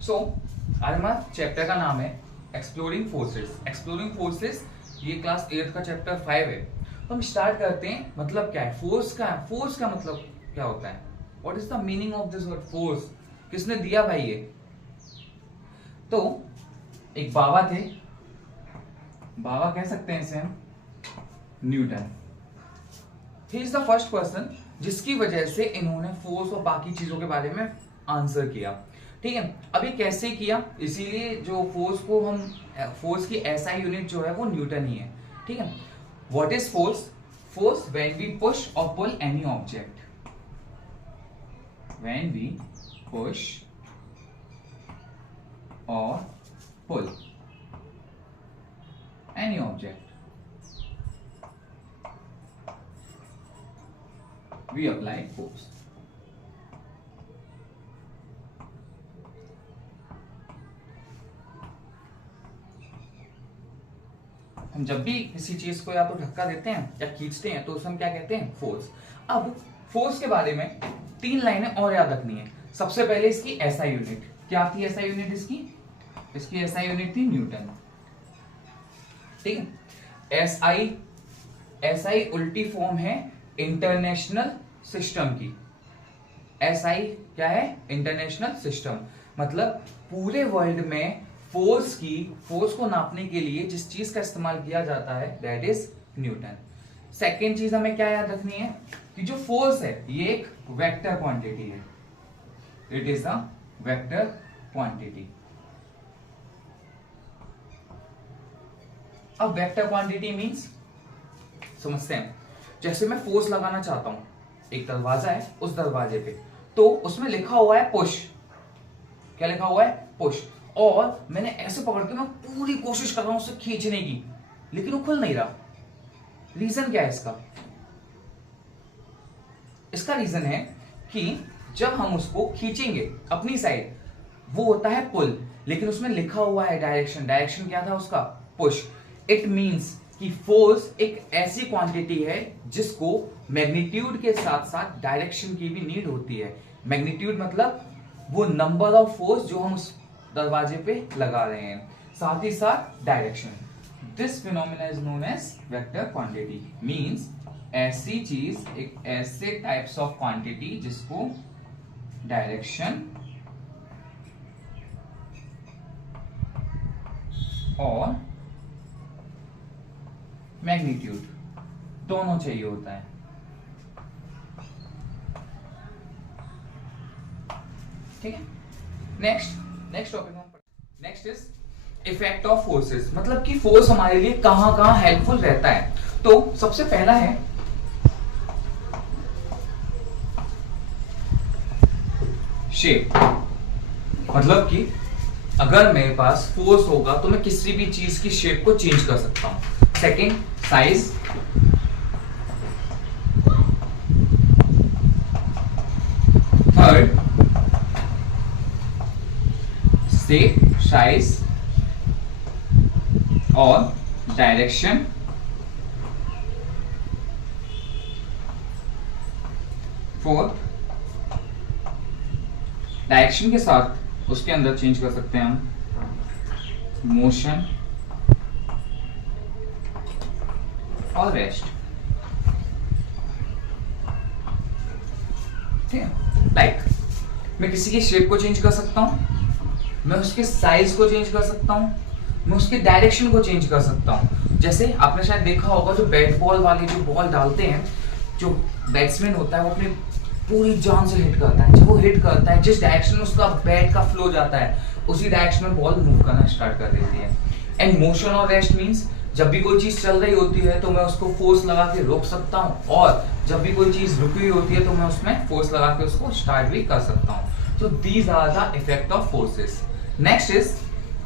सो आज हमारा चैप्टर का नाम है एक्सप्लोरिंग फोर्सेस। एक्सप्लोरिंग फोर्सेस ये क्लास 8 का चैप्टर 5 है। तो हम स्टार्ट करते हैं। मतलब क्या है फोर्स का मतलब क्या होता है? What is the meaning of this word force? किसने दिया भाई ये? तो एक बाबा थे, बाबा कह सकते हैं इसे हम, Newton. He is the first person जिसकी वजह से इन्होंने फोर्स और बाकी चीजों के बारे में आंसर किया। ठीक है, अब ये कैसे किया? इसीलिए जो फोर्स की एसआई यूनिट जो है वो न्यूटन ही है। ठीक है, what is force? Force when we push और pull any object, when we push और pull any object we apply force. हम जब भी किसी चीज को या तो धक्का देते हैं या खींचते हैं तो उसे हम क्या कहते हैं? फोर्स। अब फोर्स के बारे में 3 लाइनें और याद रखनी है। सबसे पहले इसकी एसआई यूनिट क्या थी? एसआई यूनिट इसकी एसआई यूनिट थी न्यूटन। ठीक है, एसआई उल्टी फॉर्म है इंटरनेशनल सिस्टम की। एसआई क्या है? International system. मतलब पूरे वर्ल्ड में फोर्स को नापने के लिए जिस चीज का इस्तेमाल किया जाता है दैट इज न्यूटन। सेकेंड चीज हमें क्या याद रखनी है कि जो फोर्स है ये एक वेक्टर क्वांटिटी है। It is a vector quantity. अब वेक्टर क्वांटिटी मींस समझते हैं। जैसे मैं फोर्स लगाना चाहता हूं, एक दरवाजा है, उस दरवाजे पे तो उसमें लिखा हुआ है पुश। क्या लिखा हुआ है? पुश। और मैंने ऐसे पकड़ के मैं पूरी कोशिश कर रहा हूं उसे खींचने की, लेकिन वो खुल नहीं रहा। रीजन क्या है इसका? इसका रीजन है कि जब हम उसको खींचेंगे अपनी साइड वो होता है पुल, लेकिन उसमें लिखा हुआ है डायरेक्शन क्या था उसका? पुश। इट मींस कि फोर्स एक ऐसी क्वांटिटी है जिसको मैग्नीट्यूड के साथ साथ डायरेक्शन की भी नीड होती है। मैग्नीट्यूड मतलब वो नंबर ऑफ फोर्स जो हम उस दरवाजे पे लगा रहे हैं, साथ ही साथ direction. This phenomena is known as vector quantity. Means ऐसी चीज, एक ऐसे टाइप्स ऑफ क्वांटिटी जिसको डायरेक्शन और मैग्नीट्यूड दोनों चाहिए होता है। ठीक है, next topic next is effect of forces. मतलब कि फोर्स हमारे लिए कहां कहां हेल्पफुल रहता है। तो सबसे पहला है शेप। मतलब कि अगर मेरे पास फोर्स होगा तो मैं किसी भी चीज की शेप को चेंज कर सकता हूं। Second, size. Third, shape, size और डायरेक्शन। फोर्थ, डायरेक्शन के साथ उसके अंदर चेंज कर सकते हैं हम मोशन और रेस्ट। ठीक है, लाइक मैं किसी की शेप को चेंज कर सकता हूं, मैं उसके साइज को चेंज कर सकता हूं, मैं उसके डायरेक्शन को चेंज कर सकता हूं। जैसे आपने शायद देखा होगा जो बैट बॉल वाले जो बॉल डालते हैं, जो बैट्समैन होता है वो अपने पूरी जान से हिट करता है। जब वो हिट करता है जिस डायरेक्शन में उसका बैट का फ्लो जाता है उसी डायरेक्शन में बॉल मूव करना स्टार्ट कर देती है। एंड मोशन और रेस्ट मींस जब भी कोई चीज चल रही होती है तो मैं उसको फोर्स लगा के रोक सकता हूं, और जब भी कोई चीज रुकी हुई होती है तो मैं उसमें फोर्स लगा के उसको स्टार्ट भी कर सकता हूं। तो these are the effect of forces. Next is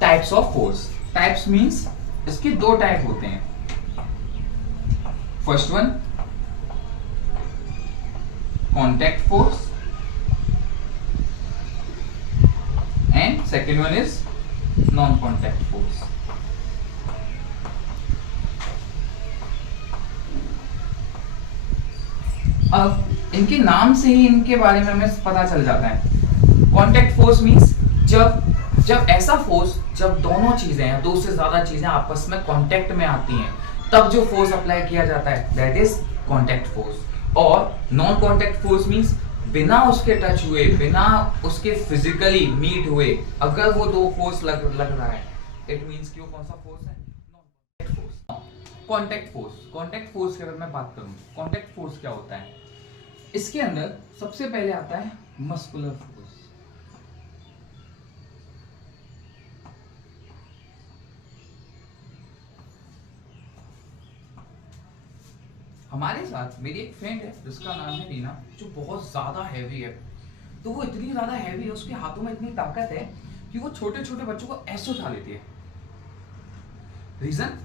types of force. Types means इसके 2 टाइप होते हैं। First one contact force and second one is non contact force. अब इनके नाम से ही इनके बारे में हमें पता चल जाता है। कॉन्टैक्ट फोर्स मींस जब जब ऐसा फोर्स, जब दोनों चीजें या दो से ज्यादा चीजें आपस में कांटेक्ट में आती हैं, तब जो फोर्स अप्लाई किया जाता है दैट इज कांटेक्ट फोर्स। और नॉन कांटेक्ट फोर्स मींस बिना उसके टच हुए, बिना उसके फिजिकली मीट हुए अगर वो दो फोर्स लग रहा है, इट मींस कि वो कौन सा फोर्स है? Non force. Contact force, contact force की अगर मैं बात करूं, कांटेक्ट फोर्स क्या होता है? इसके अंदर सबसे पहले आता है मस्कुलर फोर्स। हमारे साथ मेरी एक फ्रेंड है जिसका नाम है रीना, जो बहुत ज्यादा हैवी है। तो वो इतनी ज्यादा हैवी है, उसके हाथों में इतनी ताकत है कि वो छोटे छोटे बच्चों को ऐसे उठा लेती है। रीजन?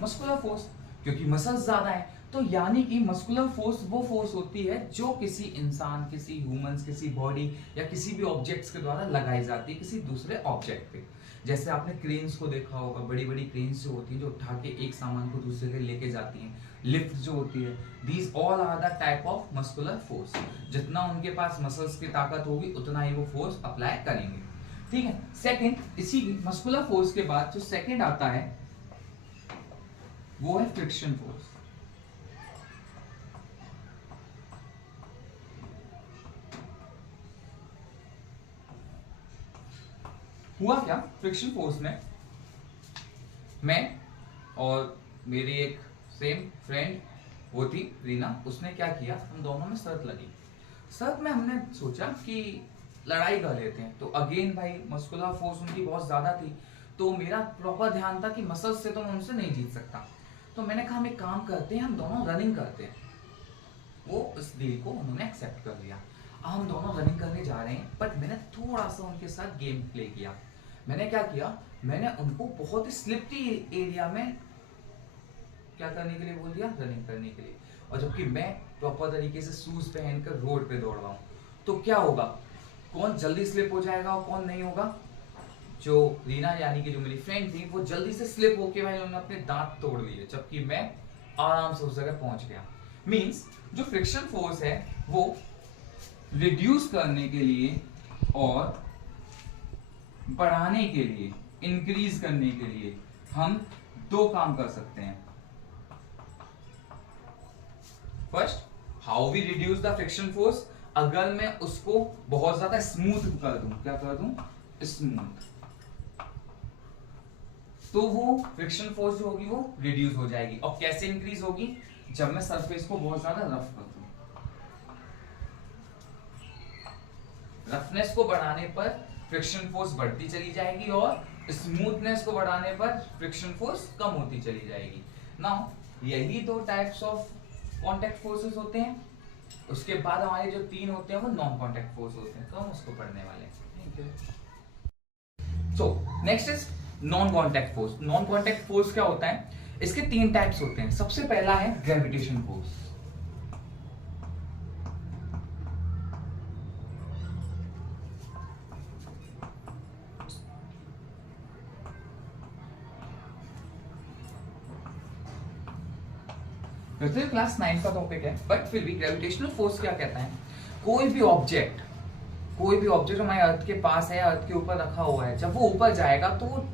मस्कुलर फोर्स, क्योंकि मसल्स ज्यादा है। तो यानी कि मस्कुलर फोर्स वो फोर्स होती है जो किसी इंसान, किसी ह्यूमंस, किसी बॉडी या किसी भी ऑब्जेक्ट्स के द्वारा लगाई जाती है किसी दूसरे ऑब्जेक्ट पे। जैसे आपने क्रेन्स को देखा होगा, बड़ी बड़ी क्रेन्स जो होती हैं जो उठा के एक सामान को दूसरे के लेके जाती हैं, लिफ्ट जो होती है, these all are the type of muscular force. जितना उनके पास मसल्स की ताकत होगी उतना ही वो फोर्स अप्लाई करेंगे। ठीक है। सेकंड, इसी मस्कुलर फोर्स के बाद जो सेकंड आता है वो है फ्रिक्शन फोर्स। हुआ क्या फ्रिक्शन फोर्स में, मैं और मेरी एक सेम फ्रेंड वो थी रीना, उसने क्या किया, हम दोनों में शर्त लगी। शर्त में हमने सोचा कि लड़ाई कर लेते हैं। तो अगेन भाई मस्कुलर फोर्स उनकी बहुत ज्यादा थी, तो मेरा प्रॉपर ध्यान था कि मसल्स से तो मैं उनसे नहीं जीत सकता। तो मैंने कहा हम एक काम करते हैं, हम दोनों रनिंग करते हैं। वो इस डील को उन्होंने एक्सेप्ट कर लिया। अब हम दोनों रनिंग करने जा रहे हैं, बट मैंने थोड़ा सा उनके साथ गेम प्ले किया। मैंने क्या किया, मैंने उनको बहुत ही स्लिपरी एरिया में क्या करने के लिए बोल दिया, रनिंग करने के लिए। और जबकि मैं प्रॉपर तरीके से शूज पहनकर रोड पे दौड़ रहा हूँ, तो क्या होगा, कौन जल्दी स्लिप हो जाएगा और कौन नहीं होगा? जो रीना यानी कि जो मेरी फ्रेंड थी, वो जल्दी से स्लिप होके भाई उन्होंने अपने दांत तोड़ लिए, जबकि मैं आराम से उस जगह पहुंच गया। मींस जो फ्रिक्शन फोर्स है वो रिड्यूस करने के लिए और बढ़ाने के लिए, इंक्रीज करने के लिए हम दो काम कर सकते हैं। First, how we reduce the friction force, अगर मैं उसको बहुत ज्यादा स्मूथ कर दूं, क्या कर दूं, स्मूथ, तो वो फ्रिक्शन फोर्स जो होगी वो रिड्यूस हो जाएगी। और कैसे इंक्रीज होगी, जब मैं सरफेस को बहुत ज्यादा रफ कर दूं। रफनेस को बढ़ाने पर फ्रिक्शन फोर्स बढ़ती चली जाएगी और स्मूथनेस को बढ़ाने पर फ्रिक्शन फोर्स कम होती चली जाएगी। नाउ यही दो टाइप्स ऑफ कांटेक्ट फोर्सेस होते हैं। उसके बाद हमारे जो तीन होते हैं वो नॉन कांटेक्ट फोर्स होते हैं, तो हम उसको पढ़ने वाले हैं। Thank you. So next is non contact force. Non contact force क्या होता है? इसके तीन टाइप्स होते हैं। सबसे पहला है ग्रेविटेशन फोर्स। वैसे क्लास 9 का टॉपिक है, बट फिर भी ग्रेविटेशनल फोर्स क्या कहता है, कोई भी ऑब्जेक्ट हमारे अर्थ के पास है, अर्थ के ऊपर रखा हुआ है, जब वो ऊपर जाएगा तो वो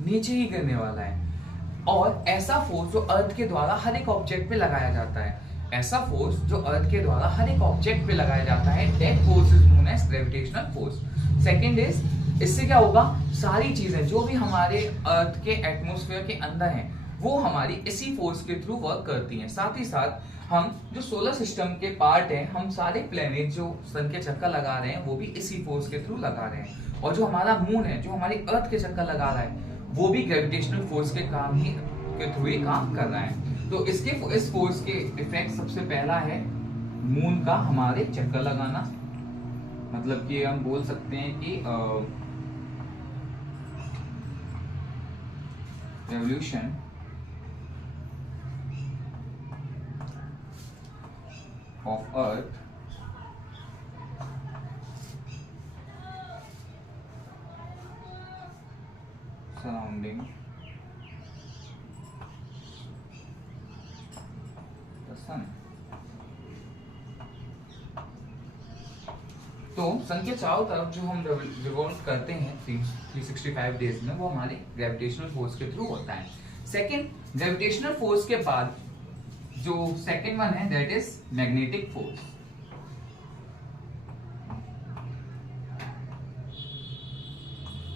नीचे ही गिरने वाला है। और ऐसा फोर्स जो अर्थ के द्वारा हर एक ऑब्जेक्ट पे लगाया जाता है, that force is known as gravitational force. Second is, इससे क्या होगा, सारी चीजें जो भी हमारे अर्थ के एटमॉस्फेयर के अंदर हैं वो हमारी इसी फोर्स के थ्रू वर्क करती हैं। साथ ही साथ हम जो सोलर सिस्टम के पार्ट हैं, हम सारे प्लेनेट जो सन के चक्कर लगा रहे हैं वो भी इसी फोर्स के थ्रू लगा रहे हैं। और जो हमारा मून है, जो हमारी अर्थ के चक्कर लगा रहा है, वो भी ग्रेविटेशनल फोर्स के थ्रू ही काम कर रहा है। तो इस फोर्स के इफेक्ट सबसे पहला है मून का हमारे चक्कर लगाना, मतलब कि हम बोल सकते हैं कि revolution of earth surrounding the sun। तो सन के चारों तरफ जो हम रिवॉल्व करते हैं 365 डेज में, वो हमारे ग्रेविटेशनल फोर्स के थ्रू होता है। सेकेंड, ग्रेविटेशनल फोर्स के बाद जो सेकेंड वन है दैट इज मैग्नेटिक फोर्स।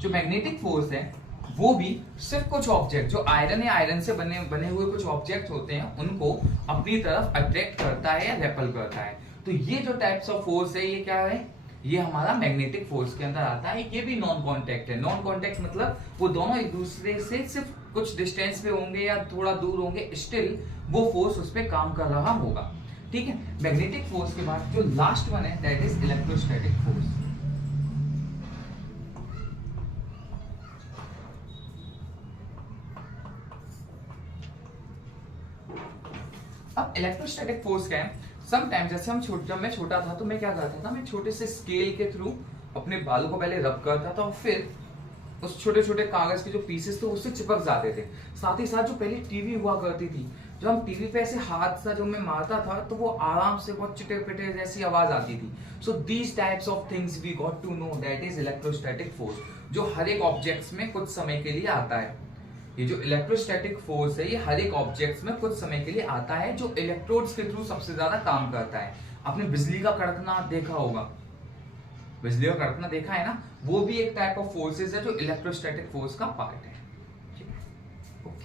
जो मैग्नेटिक फोर्स है वो भी सिर्फ कुछ ऑब्जेक्ट जो आयरन या आयरन से बने हुए कुछ ऑब्जेक्ट होते हैं उनको अपनी तरफ अट्रैक्ट करता है या रेपल करता है। तो ये जो टाइप्स ऑफ फोर्स है ये क्या है, ये हमारा मैग्नेटिक फोर्स के अंदर आता है। ये भी नॉन कांटेक्ट है। नॉन कांटेक्ट मतलब वो दोनों एक दूसरे से सिर्फ कुछ डिस्टेंस पे होंगे या थोड़ा दूर होंगे, स्टिल वो फोर्स उस पर काम कर रहा होगा। ठीक है। मैग्नेटिक फोर्स के बाद जो लास्ट वन है दैट इज इलेक्ट्रोस्टैटिक फोर्स। अब इलेक्ट्रोस्टैटिक फोर्स क्या है, समटाइम्स जैसे जब मैं छोटा था तो मैं क्या करता था, मैं छोटे से स्केल के थ्रू अपने बालों को पहले रब करता था और फिर उस छोटे छोटे कागज के जो पीसेस थे उससे चिपक जाते थे। साथ ही साथ जो पहले टीवी हुआ करती थी, जब हम टीवी पे ऐसे हाथ से जो मैं मारता था तो वो आराम से बहुत चिटे पिटे जैसी आवाज आती थी। So these types of things we got to know that is electrostatic force, जो हर एक ऑब्जेक्ट्स में कुछ समय के लिए आता है। ये जो इलेक्ट्रोस्टैटिक फोर्स है ये हर एक ऑब्जेक्ट्स में कुछ समय के लिए आता है, जो इलेक्ट्रोड्स के थ्रू सबसे ज्यादा काम करता है। आपने बिजली का कड़कना देखा होगा, बिजली का कड़कना देखा है ना, वो भी एक टाइप ऑफ फोर्सेस है जो इलेक्ट्रोस्टैटिक फोर्स का पार्ट है। ओके।